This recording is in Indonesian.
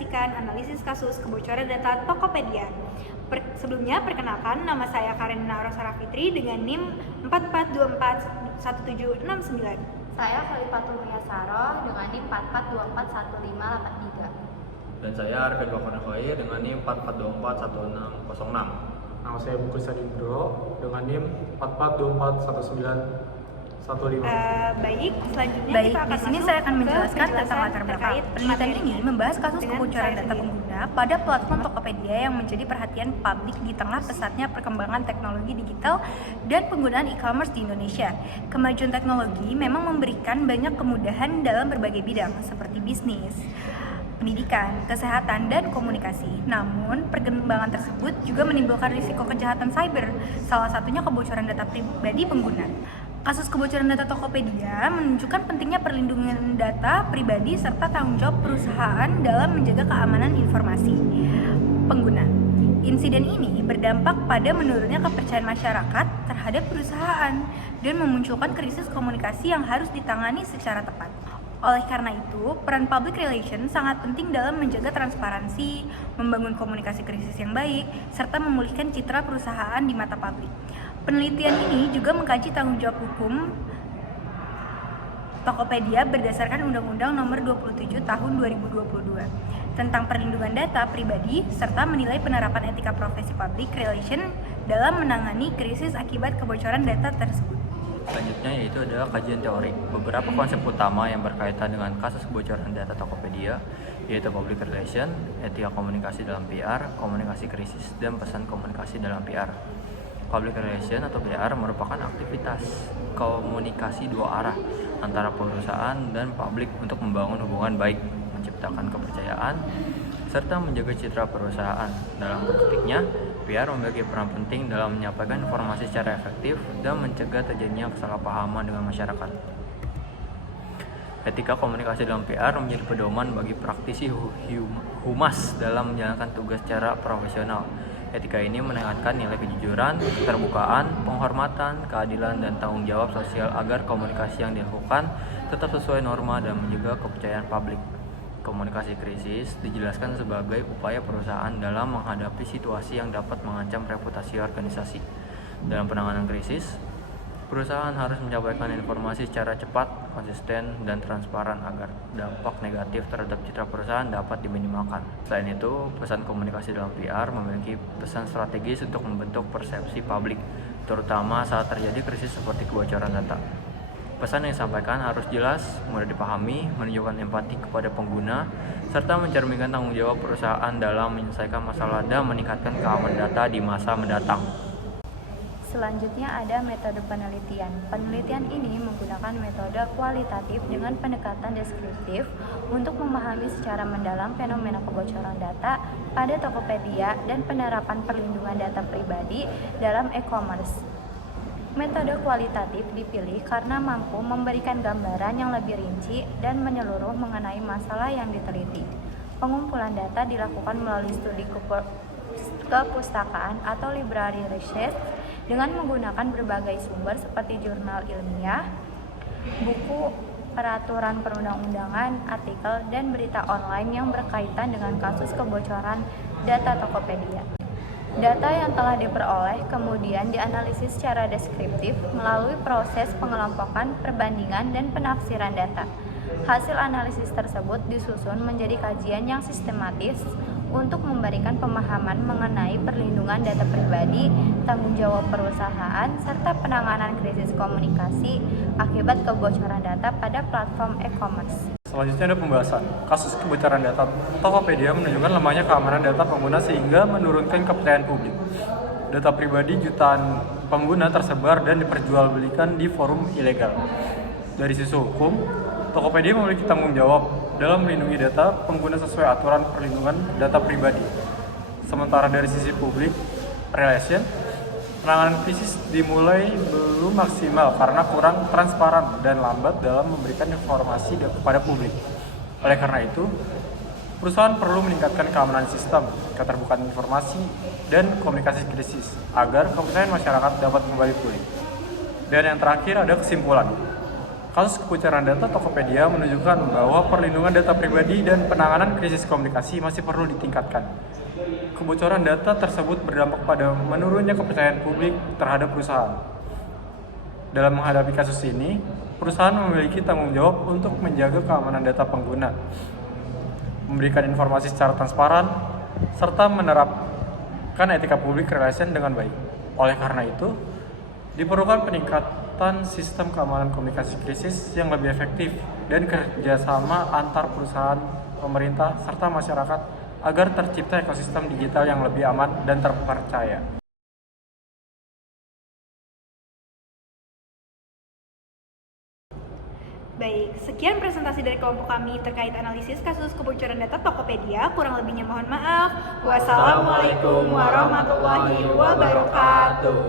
menyaksikan analisis kasus kebocoran data Tokopedia. Sebelumnya, perkenalkan, nama saya Karenina Rosara Fitri dengan NIM 44241769. Saya Khalifatul Miyasaroh dengan NIM 44241583. Dan saya Arifin Bakar Khair dengan NIM 44241606. Nama saya Bungkus Sadindro dengan NIM 44241915. Baik, selanjutnya kita akan di sini saya akan menjelaskan tentang latar belakang. Penelitian ini membahas kasus kebocoran data pengguna pada platform Tokopedia yang menjadi perhatian publik di tengah pesatnya perkembangan teknologi digital dan penggunaan e-commerce di Indonesia. Kemajuan teknologi memang memberikan banyak kemudahan dalam berbagai bidang seperti bisnis, pendidikan, kesehatan, dan komunikasi. Namun, perkembangan tersebut juga menimbulkan risiko kejahatan cyber, salah satunya kebocoran data pribadi pengguna. Kasus kebocoran data Tokopedia menunjukkan pentingnya perlindungan data pribadi serta tanggung jawab perusahaan dalam menjaga keamanan informasi pengguna. Insiden ini berdampak pada menurunnya kepercayaan masyarakat terhadap perusahaan dan memunculkan krisis komunikasi yang harus ditangani secara tepat. Oleh karena itu, peran public relation sangat penting dalam menjaga transparansi, membangun komunikasi krisis yang baik, serta memulihkan citra perusahaan di mata publik. Penelitian ini juga mengkaji tanggung jawab hukum Tokopedia berdasarkan Undang-Undang Nomor 27 Tahun 2022 tentang perlindungan data pribadi serta menilai penerapan etika profesi public relation dalam menangani krisis akibat kebocoran data tersebut. Selanjutnya yaitu adalah kajian teori. Beberapa konsep utama yang berkaitan dengan kasus kebocoran data Tokopedia yaitu public relation, etika komunikasi dalam PR, komunikasi krisis, dan pesan komunikasi dalam PR. Public relation atau PR merupakan aktivitas komunikasi dua arah antara perusahaan dan publik untuk membangun hubungan baik, menciptakan kepercayaan, serta menjaga citra perusahaan. Dalam praktiknya, PR memiliki peran penting dalam menyampaikan informasi secara efektif dan mencegah terjadinya kesalahpahaman dengan masyarakat. Etika komunikasi dalam PR menjadi pedoman bagi praktisi humas dalam menjalankan tugas secara profesional. Etika ini menekankan nilai kejujuran, keterbukaan, penghormatan, keadilan, dan tanggung jawab sosial agar komunikasi yang dilakukan tetap sesuai norma dan menjaga kepercayaan publik. Komunikasi krisis dijelaskan sebagai upaya perusahaan dalam menghadapi situasi yang dapat mengancam reputasi organisasi. Dalam penanganan krisis, perusahaan harus menyampaikan informasi secara cepat, konsisten, dan transparan agar dampak negatif terhadap citra perusahaan dapat diminimalkan. Selain itu, pesan komunikasi dalam PR memiliki pesan strategis untuk membentuk persepsi publik, terutama saat terjadi krisis seperti kebocoran data. Pesan yang disampaikan harus jelas, mudah dipahami, menunjukkan empati kepada pengguna, serta mencerminkan tanggung jawab perusahaan dalam menyelesaikan masalah dan meningkatkan keamanan data di masa mendatang. Selanjutnya ada metode penelitian. Penelitian ini menggunakan metode kualitatif dengan pendekatan deskriptif untuk memahami secara mendalam fenomena kebocoran data pada Tokopedia dan penerapan perlindungan data pribadi dalam e-commerce. Metode kualitatif dipilih karena mampu memberikan gambaran yang lebih rinci dan menyeluruh mengenai masalah yang diteliti. Pengumpulan data dilakukan melalui studi kepustakaan atau library research dengan menggunakan berbagai sumber seperti jurnal ilmiah, buku, peraturan perundang-undangan, artikel, dan berita online yang berkaitan dengan kasus kebocoran data Tokopedia. Data yang telah diperoleh kemudian dianalisis secara deskriptif melalui proses pengelompokan, perbandingan, dan penafsiran data. Hasil analisis tersebut disusun menjadi kajian yang sistematis untuk memberikan pemahaman mengenai perlindungan data pribadi, tanggung jawab perusahaan, serta penanganan krisis komunikasi akibat kebocoran data pada platform e-commerce. Selanjutnya ada pembahasan. Kasus kebocoran data Tokopedia menunjukkan lemahnya keamanan data pengguna sehingga menurunkan kepercayaan publik. Data pribadi jutaan pengguna tersebar dan diperjualbelikan di forum ilegal. Dari sisi hukum, Tokopedia memiliki tanggung jawab dalam melindungi data pengguna sesuai aturan perlindungan data pribadi. Sementara dari sisi publik relation, penanganan krisis dimulai belum maksimal karena kurang transparan dan lambat dalam memberikan informasi kepada publik. Oleh karena itu, perusahaan perlu meningkatkan keamanan sistem, keterbukaan informasi, dan komunikasi krisis agar kepercayaan masyarakat dapat kembali pulih. Dan yang terakhir ada kesimpulan. Kasus kebocoran data Tokopedia menunjukkan bahwa perlindungan data pribadi dan penanganan krisis komunikasi masih perlu ditingkatkan. Kebocoran data tersebut berdampak pada menurunnya kepercayaan publik terhadap perusahaan. Dalam menghadapi kasus ini, perusahaan memiliki tanggung jawab untuk menjaga keamanan data pengguna, memberikan informasi secara transparan, serta menerapkan etika public relation dengan baik. Oleh karena itu, diperlukan peningkatan sistem keamanan komunikasi krisis yang lebih efektif dan kerjasama antar perusahaan, pemerintah, serta masyarakat agar tercipta ekosistem digital yang lebih aman dan terpercaya. Baik, sekian presentasi dari kelompok kami terkait analisis kasus kebocoran data Tokopedia. Kurang lebihnya mohon maaf. Wassalamualaikum warahmatullahi wabarakatuh.